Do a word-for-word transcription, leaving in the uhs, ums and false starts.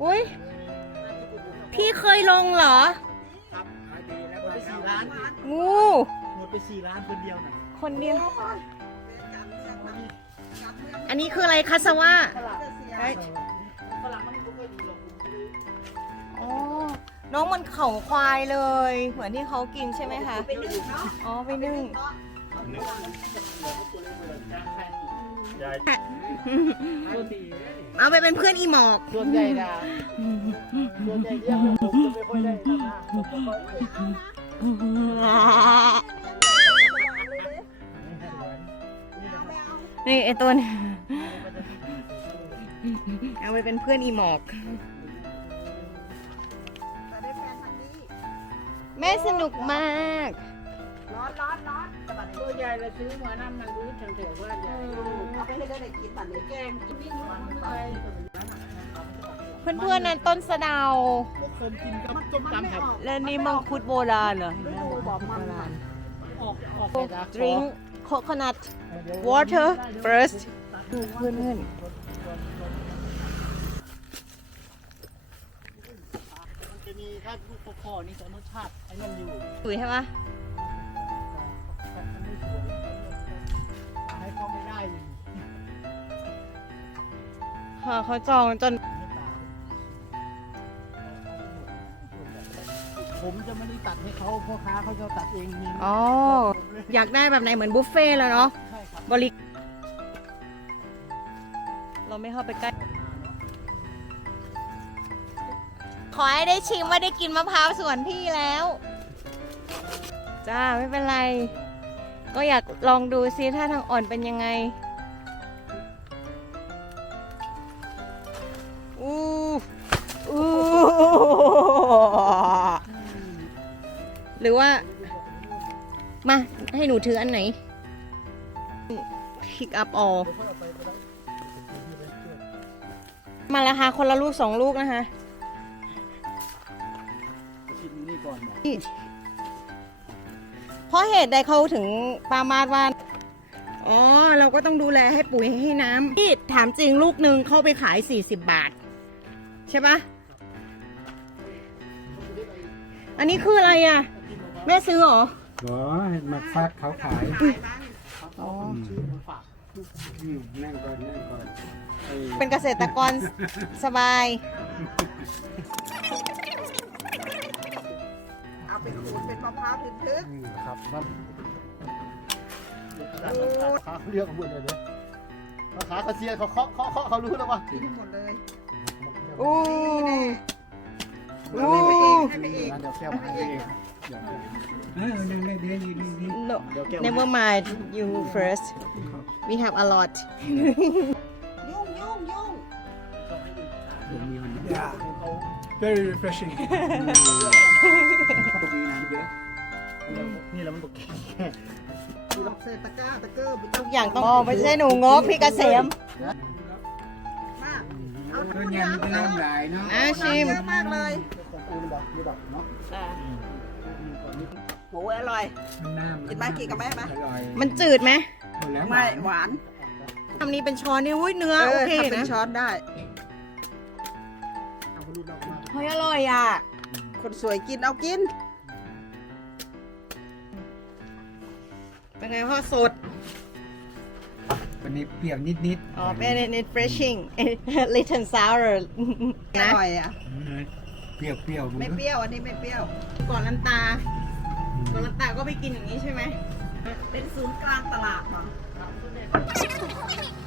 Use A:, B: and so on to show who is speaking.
A: อุ้ยพี่เคยลงเหรอ
B: ครับขายดีแล้วหมดไปสี่ล้าน
A: งู
B: หมดไปสี่ล้านคนเดียวน่ะ
A: คนเดียว อันนี้คืออะไรคาสวะ
B: ฝรั่งมันไม่ค่อยดีหรอก
A: อ๋อ น้องมันเข่าควายเลย เหมือนที่เขากินใช่ไหมคะ
C: ไปนึ่งเนาะ
A: อ๋อ ไปนึ่ง
B: ส่วนดี
A: เอาไปเป็นเพื่อนอีหมอก
B: ส่วนใหญ่นะส่วนใหญ่เรียกผมจะไม่ค่อยได้นะผมจะค่อย
A: นี่ไอตัวนี้เอาไปเป็นเพื่อนอีหมอก
C: แต่ได้แฟนทางนี้
A: แม่สนุกมาก
C: ร้อนร้อนร้อนแต่บัดนี้
B: ตัวใหญ่เราซื้อมาน้ำมันรู้จังเถอะว่าใหญ่
C: เอาไปให้ได้ได้กินบัดนี้แกงกินวิ่ง
B: มันไม่ใช่
A: เพื่อนๆนั้นต้นสะเดา
B: พวกคนกินกับต้มตำครับ
A: และนี่มังคุดโบราณเหรอ
C: บอกมัน
B: ออกออก
A: drink coconut water first ดูเพื่อน
B: มันจะมีถ้าลูกคอนี่จะรสชาติไอ้นั่นอยู่
A: ๆสวยใช่ปะ
B: ให้เขาไม่ได้
A: ค่ะเขาจองจน
B: ผมจะไม่ได้ตัดให้เขาพ่อค้าเขาจะตัดเองมี
A: อ๋อ อยากได้แบบไหนเหมือนบุฟเฟ่ต์แล้วเนาะ
B: ใช่ครับ
A: บริเราไม่เข้าไปใกล้ ขอให้ได้ชิมว่าได้กินมะพร้าวสวนพี่แล้ว จ้า ไม่เป็นไร ก็อยากลองดูซิถ้าทางอ่อนเป็นยังไง อู้อู้หรือว่า มา ให้หนูถืออันไหน pick up all มาแล้วค่ะคนละลูกสองลูกนะคะ
B: ชิมนี่ก่อนบอก
A: เพราะเหตุใดเขาถึงปรามาสว่า อ๋อ เราก็ต้องดูแลให้ปุ๋ยให้น้ำที่ถามจริงลูกหนึ่งเข้าไปขาย สี่สิบบาท ใช่ปะอันนี้คืออะไรอ่ะ แม่ซื้อเหรอ
D: อ๋อมาฟักเขาขาย
A: อ๋อ
B: ชื่อมาฝาก
D: อืมนั่งก่อนนั่งก่อนไอ้
A: เป็นเกษตรกรสบาย
C: เอาไปขูดเป็นมะพร้าวถึงทึก
D: อืมครับว่า
B: ขาเขาเรียกหมดเลยเนี่ยขาเขาเสียเขาเคาะเคาะเคาะเขารู้แล้วว่า
C: กินหมดเลย
A: อู้อู้
C: ให้ไปเอง
B: เดี๋ยวแก้วมาให้เอง
D: เออนั่งได้ดีดีดีดี
A: no
B: เดี๋ยวแก้ว
A: never mind you first we have a lot
C: ยุ่งยุ่งยุ่ง
D: เดี๋ยวมีมัน
B: Yeah
D: very refreshing ต้องมีน้ำเยอะ
B: นี่แหละมันบอก
C: เศษตะกร้าตะเกียบ
A: ทุกอย่างต้องมองไม่ใช่หนูงกพี่เกษม
C: มากเอา
D: ก็
C: ทั้ง
D: ยัง
C: น้ำ
D: เป็น
C: เยอะ
D: น้ำลายเนาะ
A: อ่ะชิม
C: เยอะมากเลย
B: ของกูนี่บอกนี่บอกเนาะ
C: โหอร่อย
D: มันน้ำ
C: กินไหมกินกับแม่ไหม
D: อร่อย
A: มันจืดไหม
D: หมดแล้ว
C: ไม่หวาน
A: ทำนี้เป็นช้อนนี่อุ้ยเนื้อโอเค
C: ทำเป็น
A: นะ
C: ช้อนได้
B: เอาลูกเรามา
A: เฮ้ยอร่อยอ่ะ
C: คนสวยกินเอากิน
A: เป็นไงพ่อสด
D: วันนี้เปรี้ยวนิดนิด
A: อ๋อเป็น refreshing little sour
C: อ
A: นะ
C: ร่อยอ่ะ
D: เปรี้ยวเปรี้ยว
C: ไม่เปรี้ยว อันนี้ไม่เปรี้ยว
A: ก่อนลันตา ก่อนลันตาก็ไปกินอย่างนี้ใช่ไหม
C: เป็นศูนย์กลางตลาดเหรอ